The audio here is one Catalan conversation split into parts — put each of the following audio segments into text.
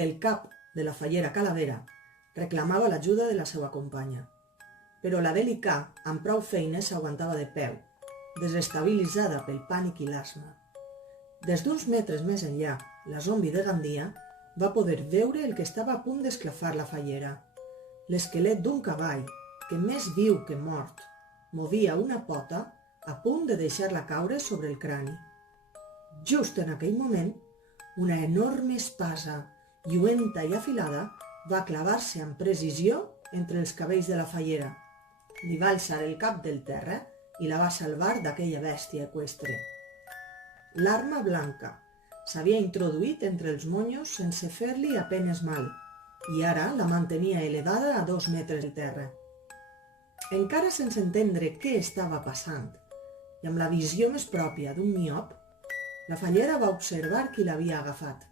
El cap de la fallera Calavera reclamava l'ajuda de la seva companya, però la Delicà amb prou feines s'aguantava de peu, desestabilitzada pel pànic i l'asma. Des d'uns metres més enllà, la zombi de Gandia va poder veure el que estava a punt d'esclafar la fallera. L'esquelet d'un cavall, que més viu que mort, movia una pota a punt de deixar-la caure sobre el crani. Just en aquell moment, una enorme espasa, lluenta i afilada, va clavar-se amb precisió entre els cabells de la fallera. Li va alçar el cap del terra i la va salvar d'aquella bèstia eqüestre. L'arma blanca s'havia introduït entre els monyos sense fer-li a penes mal i ara la mantenia elevada a 2 metres de terra. Encara sense entendre què estava passant i amb la visió més pròpia d'un miop, la fallera va observar qui l'havia agafat.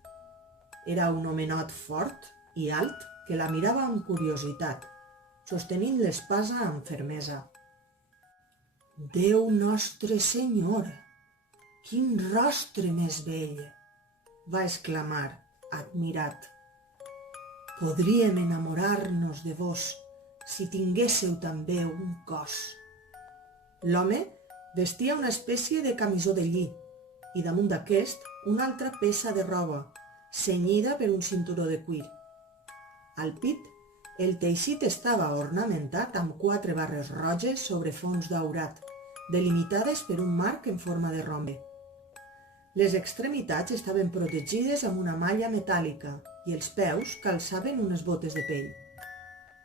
Era un homenot fort i alt que la mirava amb curiositat, sostenint l'espasa amb fermesa. «Déu nostre Senyor! Quin rostre més bell!», va exclamar, admirat. «Podríem enamorar-nos de vos si tinguéssiu també un cos». L'home vestia una espècie de camisó de lli i damunt d'aquest una altra peça de roba, cenyida per un cinturó de cuir. Al pit, el teixit estava ornamentat amb 4 barres roges sobre fons daurat, delimitades per un marc en forma de rombe. Les extremitats estaven protegides amb una malla metàl·lica i els peus calçaven unes botes de pell.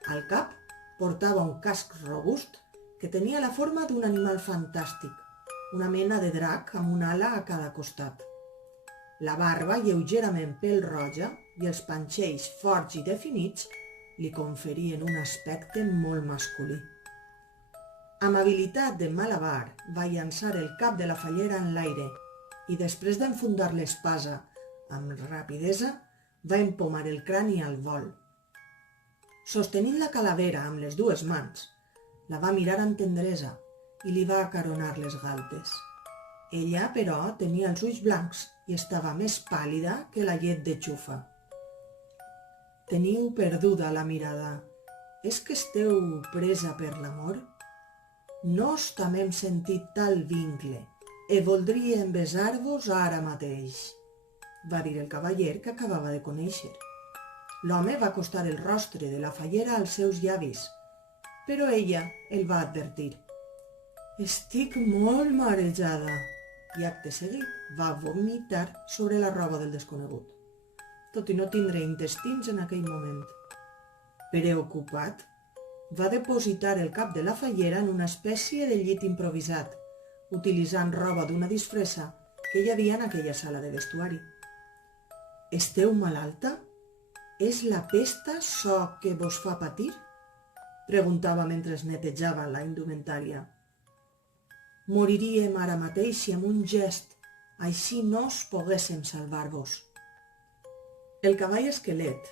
Al cap portava un casc robust que tenia la forma d'un animal fantàstic, una mena de drac amb una ala a cada costat. La barba lleugerament pèl-roja i els panxells forts i definits li conferien un aspecte molt masculí. Amb habilitat de malabar va llançar el cap de la fallera en l'aire i després d'enfundar l'espasa amb rapidesa va empomar el crani al vol. Sostenint la calavera amb les 2 mans, la va mirar amb tendresa i li va acaronar les galtes. Ella, però, tenia els ulls blancs i estava més pàl·lida que la llet de xufa. «Teniu perduda la mirada. És que esteu presa per l'amor? Nos també hem sentit tal vincle e voldríem besar-vos ara mateix», va dir el cavaller que acabava de conèixer. L'home va acostar el rostre de la fallera als seus llavis, però ella el va advertir. «Estic molt marejada», i acte seguit va vomitar sobre la roba del desconegut, tot i no tindre intestins en aquell moment. Preocupat, va depositar el cap de la fallera en una espècie de llit improvisat, utilitzant roba d'una disfressa que hi havia en aquella sala de vestuari. «Esteu malalta? És la pesta çò que vos fa patir?», preguntava mentre netejava la indumentària. «Moriríem ara mateix si amb un gest així nos poguéssim salvar-vos». El cavall esquelet,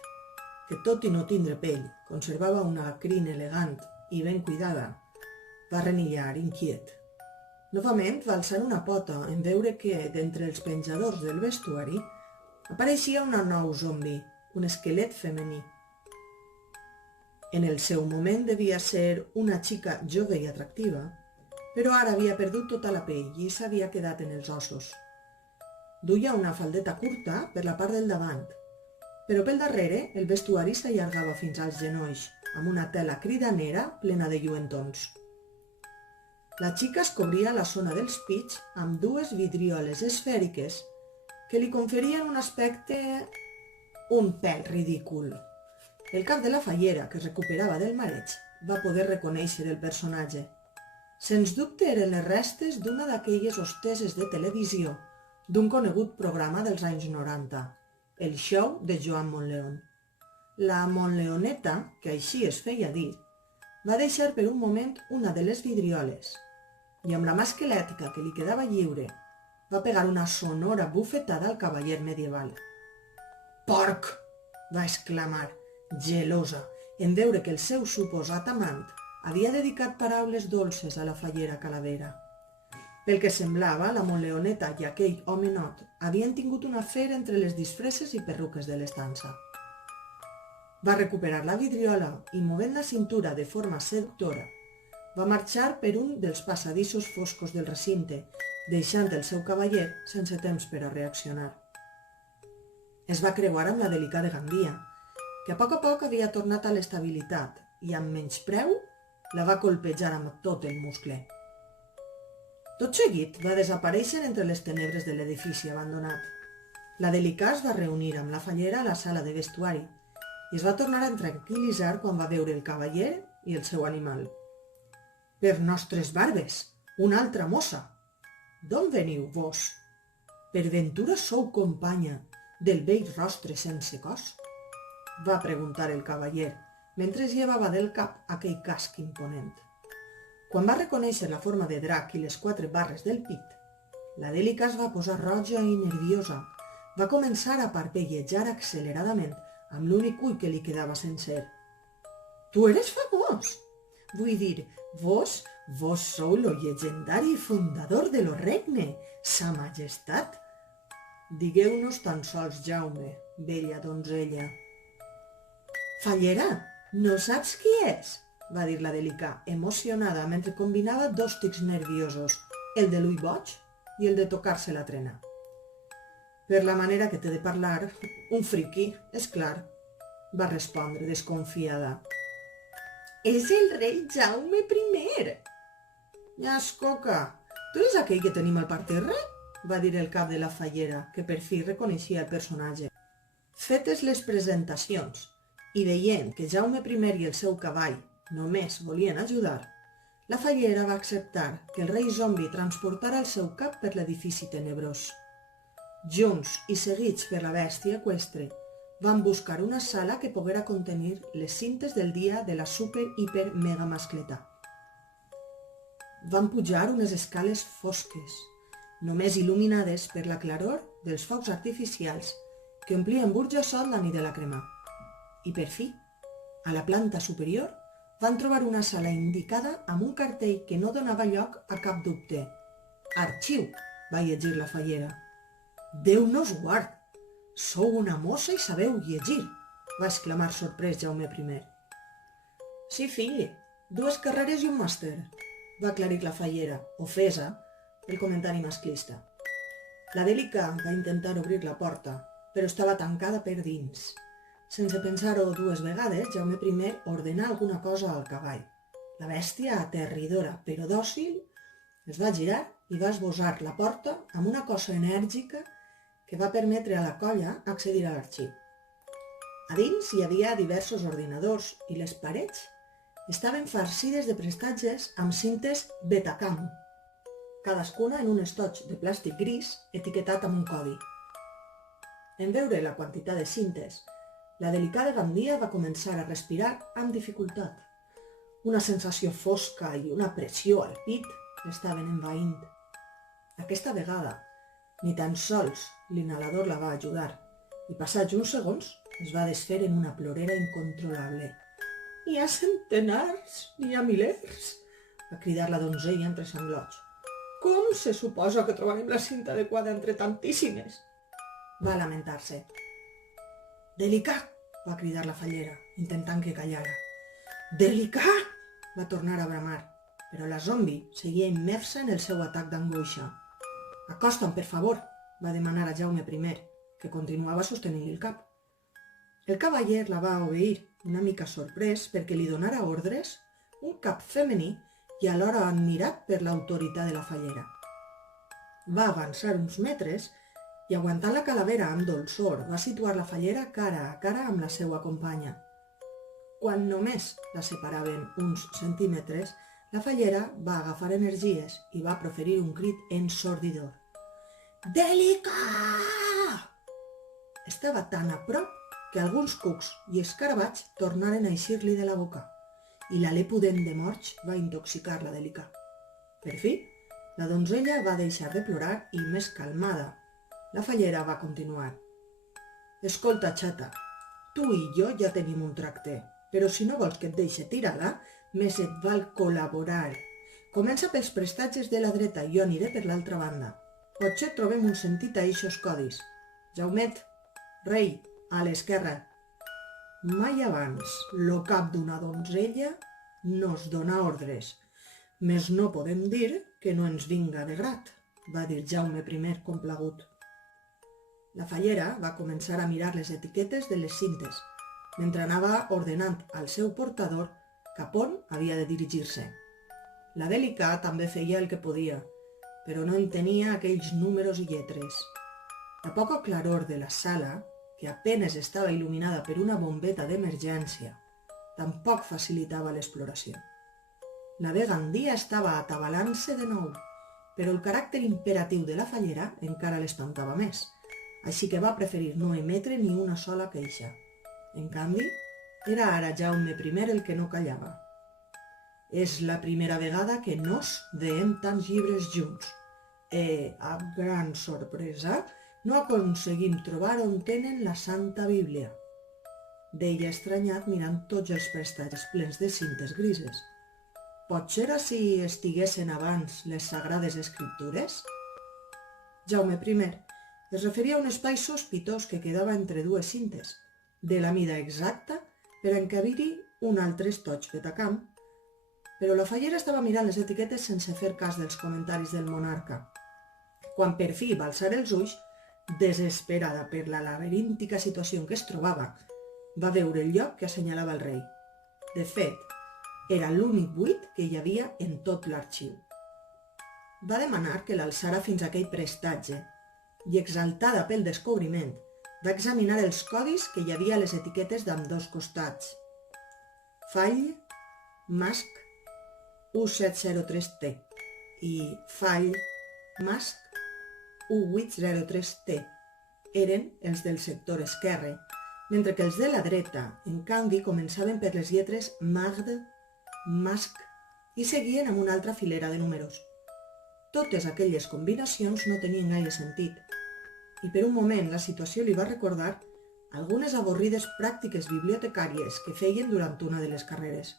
que tot i no tindre pell conservava una crin elegant i ben cuidada, va renillar inquiet. Novament va alçar una pota en veure que, d'entre els penjadors del vestuari, apareixia una nou zombi, un esquelet femení. En el seu moment devia ser una xica jove i atractiva, però ara havia perdut tota la pell i s'havia quedat en els ossos. Duia una faldeta curta per la part del davant, però pel darrere el vestuari s'allargava fins als genolls, amb una tela cridanera plena de lluentons. La xica es cobria la zona dels pits amb 2 vidrioles esfèriques que li conferien un aspecte un pèl ridícul. El cap de la fallera, que es recuperava del mareig, va poder reconèixer el personatge. Sens dubte eren les restes d'una d'aquelles hosteses de televisió d'un conegut programa dels anys 90, el show de Joan Montleón. La Montleoneta, que així es feia dir, va deixar per un moment una de les vidrioles i amb la mà esquelètica que li quedava lliure va pegar una sonora bufetada al cavaller medieval. «Porc!», va exclamar, gelosa, en veure que el seu suposat amant havia dedicat paraules dolces a la fallera Calavera. Pel que semblava, la Montleoneta i aquell homenot havien tingut un afer entre les disfresses i perruques de l'estança. Va recuperar la vidriola i, movent la cintura de forma seductora, va marxar per un dels passadissos foscos del recinte, deixant el seu cavaller sense temps per a reaccionar. Es va creuar amb la delicada Gandia, que a poc havia tornat a l'estabilitat i, amb menyspreu, la va colpejar amb tot el muscle. Tot seguit va desaparèixer entre les tenebres de l'edifici abandonat. La Delicà es va reunir amb la fallera a la sala de vestuari i es va tornar a tranquil·litzar quan va veure el cavaller i el seu animal. «Per nostres barbes, una altra mossa! D'on veniu, vos? Per ventura sou companya del vell rostre sense cos?» va preguntar el cavaller, mentre es llevava del cap aquell casc imponent. Quan va reconèixer la forma de drac i les 4 barres del pit, la Delicà es va posar roja i nerviosa. Va començar a parpellejar acceleradament amb l'únic ull que li quedava sencer. «Tu eres famós! Vull dir, vos sou lo llegendari fundador de lo regne, sa majestat. Digueu-nos tan sols Jaume, bella donzella». «Fallera, no saps qui és?» va dir la Delicà, emocionada mentre combinava 2 tics nerviosos, el de l'ull boig i el de tocar-se la trena. «Per la manera que té de parlar, un friqui, és clar», va respondre desconfiada. «És el rei Jaume I!» «Nyascoca, tu eres aquell que tenim al parterre?» va dir el cap de la fallera, que per fi reconeixia el personatge. Fetes les presentacions i veient que Jaume I i el seu cavall només volien ajudar, la fallera va acceptar que el rei zombi transportara el seu cap per l'edifici tenebrós. Junts i seguits per la bèstia eqüestre, van buscar una sala que poguera contenir les cintes del dia de la super-hiper-mega-mascletà. Van pujar unes escales fosques, només il·luminades per la claror dels focs artificials que omplien Burjassot la nit de la crema. I per fi, a la planta superior, van trobar una sala indicada amb un cartell que no donava lloc a cap dubte. «Arxiu», va llegir la fallera. «Déu nos guard! Sou una mossa i sabeu llegir!» va exclamar sorprès Jaume I. «Sí, fill, 2 carreres i un màster», va aclarir la fallera, ofesa pel comentari masclista. La Delicà va intentar obrir la porta, però estava tancada per dins. Sense pensar-ho 2 vegades, Jaume I ordenà alguna cosa al cavall. La bèstia, aterridora però dòcil, es va girar i va esbossar la porta amb una cosa enèrgica que va permetre a la colla accedir a l'arxiu. A dins hi havia diversos ordinadors i les parets estaven farcides de prestatges amb cintes Betacam, cadascuna en un estoig de plàstic gris etiquetat amb un codi. En veure la quantitat de cintes, la delicada Gandia va començar a respirar amb dificultat. Una sensació fosca i una pressió al pit l'estaven envaint. Aquesta vegada, ni tan sols l'inhalador la va ajudar i passats uns segons es va desfer en una plorera incontrolable. «N'hi ha centenars, n'hi ha milers», va cridar la donzella entre sanglots. «Com se suposa que trobarem la cinta adequada entre tantíssimes?» va lamentar-se. «Delicà!» va cridar la fallera, intentant que callara. «Delicà!» va tornar a bramar, però la zombi seguia immersa en el seu atac d'angoixa. «Acosta'm, per favor», va demanar a Jaume I, que continuava sostenint el cap. El cavaller la va obeir, una mica sorprès perquè li donara ordres un cap femení i alhora admirat per l'autoritat de la fallera. Va avançar uns metres i, aguantant la calavera amb dolçor, va situar la fallera cara a cara amb la seva companya. Quan només la separaven uns centímetres, la fallera va agafar energies i va proferir un crit ensordidor. «Delicà!» Estava tan a prop que alguns cucs i escarabats tornaren a eixir-li de la boca i l'alè pudent de morts va intoxicar la Delicà. Per fi, la donzella va deixar de plorar i, més calmada, la fallera va continuar. «Escolta, xata, tu i jo ja tenim un tracte, però si no vols que et deixi tirada, més et val col·laborar. Comença pels prestatges de la dreta i jo aniré per l'altra banda. Potser trobem un sentit a eixos codis. Jaumet, rei, a l'esquerra». Mai abans lo cap d'una donzella no es dona ordres, mes no podem dir que no ens vinga de grat, va dir Jaume I complagut. La fallera va començar a mirar les etiquetes de les cintes, mentre anava ordenant al seu portador cap on havia de dirigir-se. La Dèlica també feia el que podia, però no entenia aquells números i lletres. La poca claror de la sala, que apenes estava il·luminada per una bombeta d'emergència, tampoc facilitava l'exploració. La vegandia estava atabalant-se de nou, però el caràcter imperatiu de la fallera encara l'espantava més, així que va preferir no emetre ni una sola queixa. En canvi, era ara Jaume I el que no callava. És la primera vegada que nos veiem tants llibres junts. A gran sorpresa, no aconseguim trobar on tenen la Santa Bíblia, deia estranyat mirant tots els prestatges plens de cintes grises. Potser si estiguessin abans les Sagrades Escriptures? Jaume I es referia a un espai sospitós que quedava entre dues cintes, de la mida exacta per encabir-hi un altre estoig petacamp, però la fallera estava mirant les etiquetes sense fer cas dels comentaris del monarca. Quan per fi va alçar els ulls, desesperada per la laberíntica situació en què es trobava, va veure el lloc que assenyalava el rei. De fet, era l'únic buit que hi havia en tot l'arxiu. Va demanar que l'alçara fins a aquell prestatge i, exaltada pel descobriment, va examinar els codis que hi havia a les etiquetes d'ambdós costats. Fall, Masc, U703T i Fall, Masc, U803T eren els del sector esquerre, mentre que els de la dreta, en canvi, començaven per les lletres Magd, Masc i seguien amb una altra filera de números. Totes aquelles combinacions no tenien gaire sentit, i per un moment la situació li va recordar algunes avorrides pràctiques bibliotecàries que feien durant una de les carreres.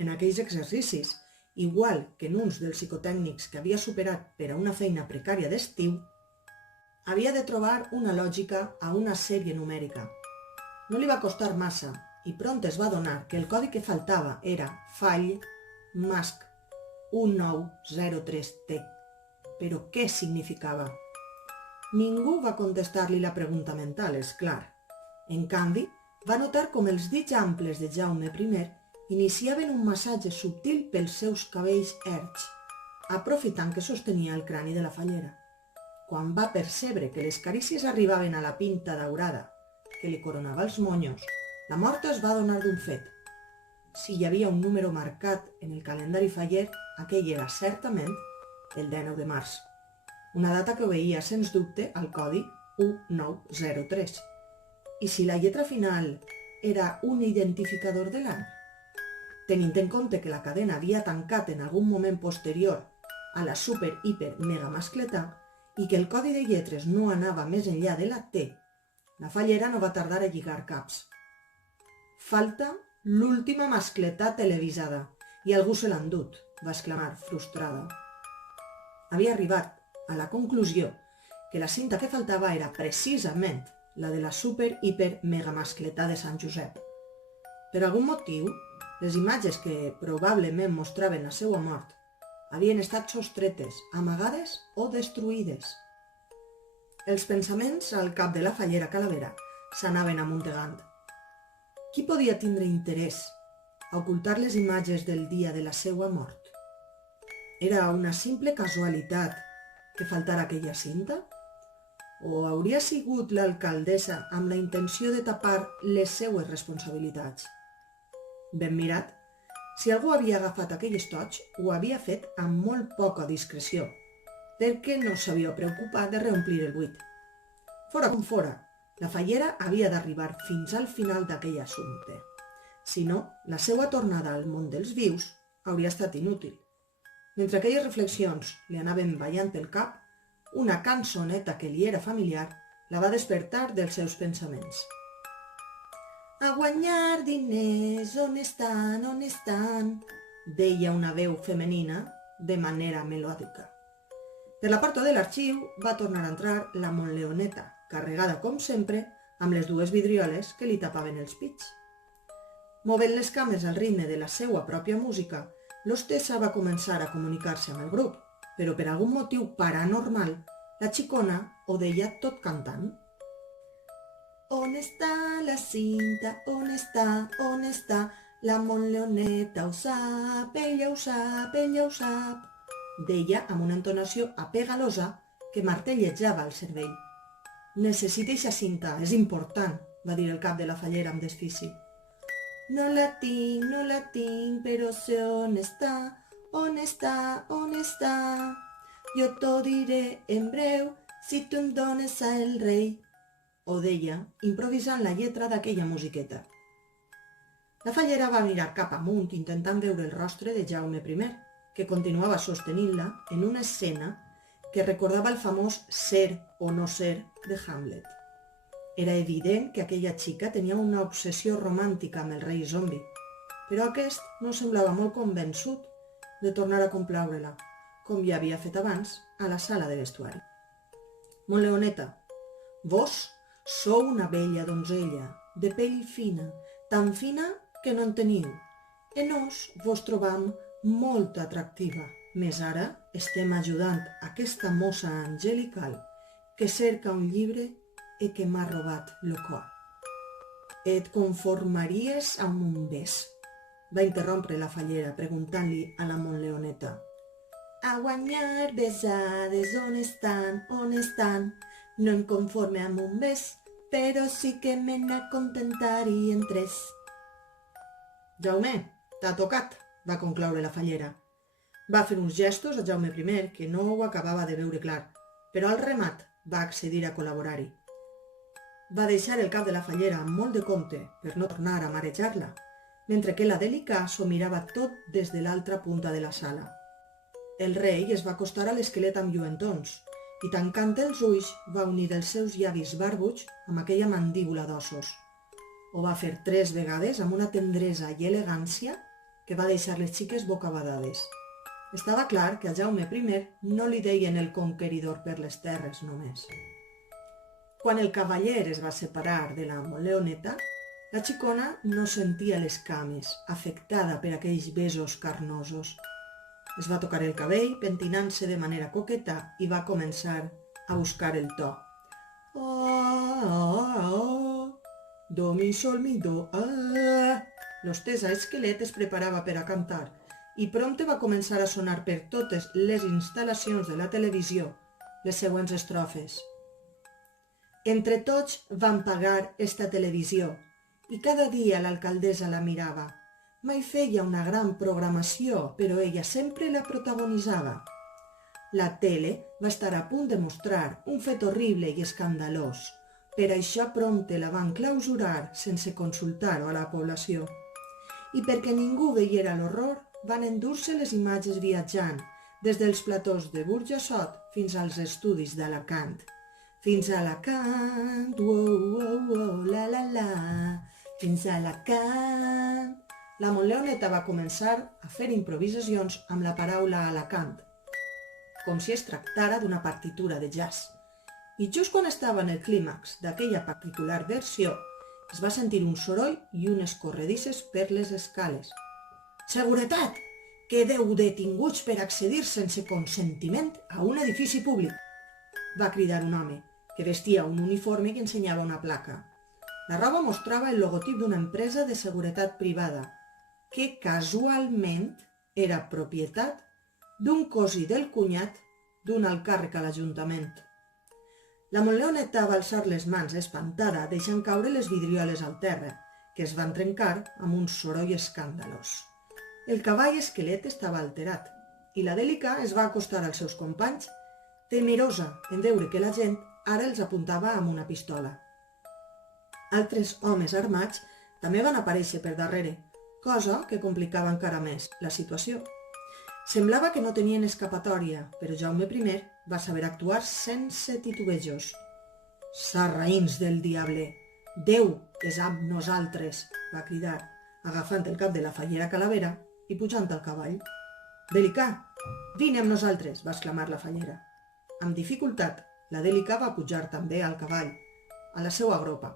En aquells exercicis, igual que en uns dels psicotècnics que havia superat per a una feina precària d'estiu, havia de trobar una lògica a una sèrie numèrica. No li va costar massa i pront es va adonar que el codi que faltava era Fall, Masc, 1903T. Però què significava? Ningú va contestar-li la pregunta mental, és clar. En canvi, va notar com els dits amples de Jaume I iniciaven un massatge subtil pels seus cabells erts, aprofitant que sostenia el crani de la fallera. Quan va percebre que les carícies arribaven a la pinta daurada que li coronava els monyos, la morta es va adonar d'un fet. Si hi havia un número marcat en el calendari faller, aquell era certament el 19 de març, una data que obeïa sens dubte al codi 1903. I si la lletra final era un identificador de l'any? Tenint en compte que la cadena havia tancat en algun moment posterior a la super, hiper, mega mascletà i que el codi de lletres no anava més enllà de la T, la fallera no va tardar a lligar caps. Falta l'última mascletà televisada i algú se l'ha endut, va exclamar, frustrada. Havia arribat a la conclusió que la cinta que faltava era precisament la de la super, hiper, mega mascletà de Sant Josep. Per algun motiu, les imatges que probablement mostraven la seva mort havien estat sostretes, amagades o destruïdes. Els pensaments al cap de la fallera Calavera s'anaven amuntegant. Qui podia tindre interès a ocultar les imatges del dia de la seva mort? Era una simple casualitat que faltara aquella cinta? O hauria sigut l'alcaldessa amb la intenció de tapar les seues responsabilitats? Ben mirat, si algú havia agafat aquell estoig, ho havia fet amb molt poca discreció, perquè no s'havia preocupat de reomplir el buit. Fora com fora, la fallera havia d'arribar fins al final d'aquell assumpte. Si no, la seva tornada al món dels vius hauria estat inútil. Mentre aquelles reflexions li anaven ballant pel cap, una cançoneta que li era familiar la va despertar dels seus pensaments. A guanyar diners, on estan, deia una veu femenina de manera melòdica. Per la porta de l'arxiu va tornar a entrar la Montleoneta, carregada com sempre amb les dues vidrioles que li tapaven els pits. Movent les cames al ritme de la seva pròpia música, l'hostessa va començar a comunicar-se amb el grup, però per algun motiu paranormal, la xicona ho deia tot cantant. On està la cinta? On està? On està? La Montleoneta ho sap, ella ho sap, ella ho sap, deia amb una entonació apegalosa que martellejava el cervell. Necessita eixa cinta, és important, va dir el cap de la fallera amb desfici. No la tinc, però sé on està, on està, on està. Jo t'ho diré en breu, si tu em dones a el rei, ho deia, improvisant la lletra d'aquella musiqueta. La fallera va mirar cap amunt intentant veure el rostre de Jaume I, que continuava sostenint-la en una escena que recordava el famós ser o no ser de Hamlet. Era evident que aquella xica tenia una obsessió romàntica amb el rei zombi, però aquest no semblava molt convençut de tornar a complaure-la, com ja havia fet abans a la sala de vestuari. Montleoneta, vos sou una bella donzella, de pell fina, tan fina que no en teniu. E nos vos trobam molt atractiva, més ara estem ajudant aquesta mossa angelical que cerca un llibre i que m'ha robat el cor. Et conformaries amb un bes? Va interrompre la fallera preguntant-li a la Montleoneta. A guanyar besades, on estan, on estan? No em conforme amb un bes, però sí que me n'acontentaria en tres. Jaume, t'ha tocat, va concloure la fallera. Va fer uns gestos a Jaume I que no ho acabava de veure clar, però al remat va accedir a col·laborar-hi. Va deixar el cap de la fallera amb molt de compte per no tornar a marejar-la, mentre que la Dèlica s'ho mirava tot des de l'altra punta de la sala. El rei es va acostar a l'esquelet amb lluentons i, tancant els ulls, va unir els seus llavis barbuts amb aquella mandíbula d'ossos. Ho va fer 3 vegades amb una tendresa i elegància que va deixar les xiques bocabadades. Estava clar que a Jaume I no li deien el conqueridor per les terres només. Quan el cavaller es va separar de la Montleoneta, la xicona no sentia les cames, afectada per aquells besos carnosos. Es va tocar el cabell, pentinant-se de manera coqueta, i va començar a buscar el to. Do, mi, sol, mi, do, L'hostessa Esquelet es preparava per a cantar i prompte va començar a sonar per totes les instal·lacions de la televisió les següents estrofes. Entre tots van pagar esta televisió i cada dia l'alcaldessa la mirava. Mai feia una gran programació, però ella sempre la protagonitzava. La tele va estar a punt de mostrar un fet horrible i escandalós. Per això prompte la van clausurar sense consultar-ho a la població. I perquè ningú veiera l'horror, van endur-se les imatges viatjant, des dels platós de Burjassot fins als estudis d'Alacant. Fins a Alacant, la la la, fins a Alacant. La Montleoneta va començar a fer improvisacions amb la paraula Alacant, com si es tractara d'una partitura de jazz. I just quan estava en el clímax d'aquella particular versió, es va sentir un soroll i unes corredisses per les escales. Seguretat! Quedeu detinguts per accedir sense consentiment a un edifici públic, va cridar un home, que vestia un uniforme que ensenyava una placa. La roba mostrava el logotip d'una empresa de seguretat privada, que casualment era propietat d'un cosí del cunyat d'un alt càrrec a l'Ajuntament. La Montleoneta va alçar les mans espantada, deixant caure les vidrioles al terra, que es van trencar amb un soroll escandalós. El cavall Esquelet estava alterat, i la Dèlica es va acostar als seus companys, temerosa en veure que la gent ara els apuntava amb una pistola. Altres homes armats també van aparèixer per darrere, cosa que complicava encara més la situació. Semblava que no tenien escapatòria, però Jaume I va saber actuar sense titubejos. «Sarraïns del diable! Déu és amb nosaltres!», va cridar, agafant el cap de la fallera Calavera i pujant al cavall. «Dèlica, vine amb nosaltres!», va exclamar la fallera. Amb dificultat, la Dèlica va pujar també al cavall, a la seva gropa,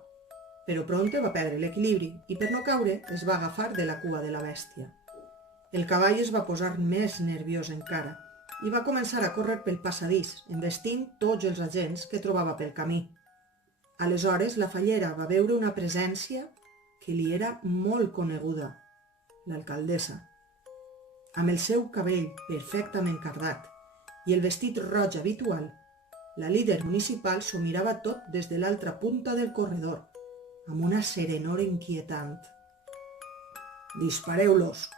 però prompte va perdre l'equilibri i per no caure es va agafar de la cua de la bèstia. El cavall es va posar més nerviós encara i va començar a córrer pel passadís, envestint tots els agents que trobava pel camí. Aleshores la fallera va veure una presència que li era molt coneguda, l'alcaldessa. Amb el seu cabell perfectament cardat i el vestit roig habitual, la líder municipal s'ho mirava tot des de l'altra punta del corredor, amb una serenor inquietant. «Dispareu-los»,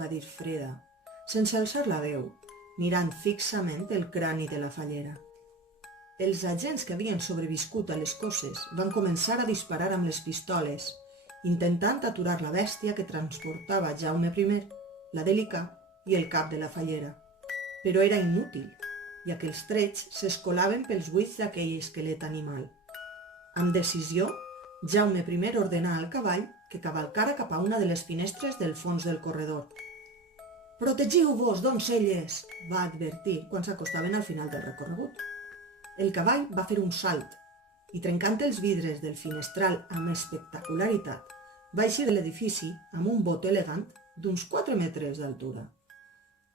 va dir freda, sense alçar la veu, mirant fixament el crani de la fallera. Els agents que havien sobreviscut a les cosses van començar a disparar amb les pistoles, intentant aturar la bèstia que transportava Jaume I, la Delicà i el cap de la fallera. Però era inútil, ja que els trets s'escolaven pels buits d'aquell esquelet animal. Amb decisió, Jaume I ordenà al cavall que cavalcara cap a una de les finestres del fons del corredor. «Protegiu-vos, doncelles!», va advertir quan s'acostaven al final del recorregut. El cavall va fer un salt i, trencant els vidres del finestral amb espectacularitat, va eixir de l'edifici amb un bot elegant d'uns 4 metres d'altura.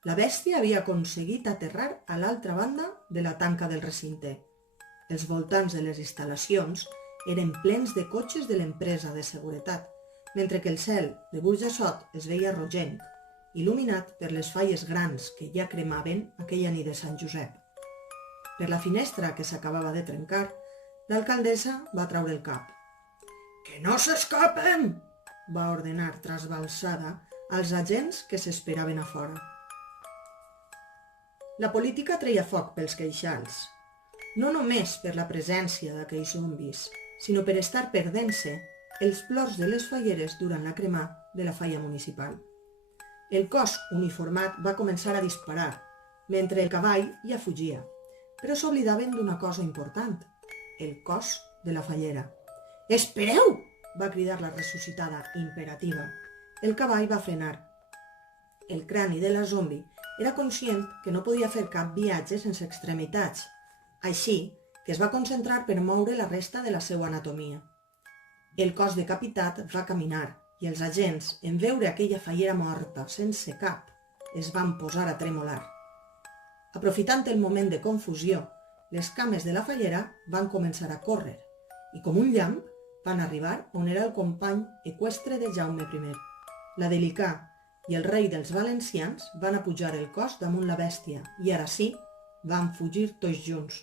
La bèstia havia aconseguit aterrar a l'altra banda de la tanca del recinte. Els voltants de les instal·lacions eren plens de cotxes de l'empresa de seguretat, mentre que el cel de Burjassot es veia rogenc, il·luminat per les falles grans que ja cremaven aquella nit de Sant Josep. Per la finestra que s'acabava de trencar, l'alcaldessa va traure el cap. «Que no s'escapen!», va ordenar trasbalsada als agents que s'esperaven a fora. La política treia foc pels queixals, no només per la presència d'aquells zombis, sinó per estar perdent-se els plors de les falleres durant la cremà de la falla municipal. El cos uniformat va començar a disparar, mentre el cavall ja fugia, però s'oblidaven d'una cosa important, el cos de la fallera. «Espereu!», va cridar la ressuscitada imperativa. El cavall va frenar. El crani de la zombi era conscient que no podia fer cap viatge sense extremitats, així que es va concentrar per moure la resta de la seva anatomia. El cos decapitat va caminar i els agents, en veure aquella fallera morta sense cap, es van posar a tremolar. Aprofitant el moment de confusió, les cames de la fallera van començar a córrer i, com un llamp, van arribar on era el company eqüestre de Jaume I. La Delicà i el rei dels valencians van apujar el cos damunt la bèstia i, ara sí, van fugir tots junts.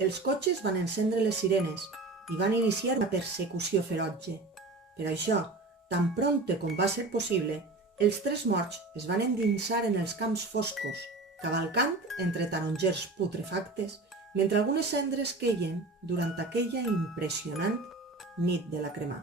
Els cotxes van encendre les sirenes i van iniciar una persecució ferotge. Per això, tan prompte com va ser possible, els 3 morts es van endinsar en els camps foscos, cavalcant entre tarongers putrefactes, mentre algunes cendres queien durant aquella impressionant nit de la cremà.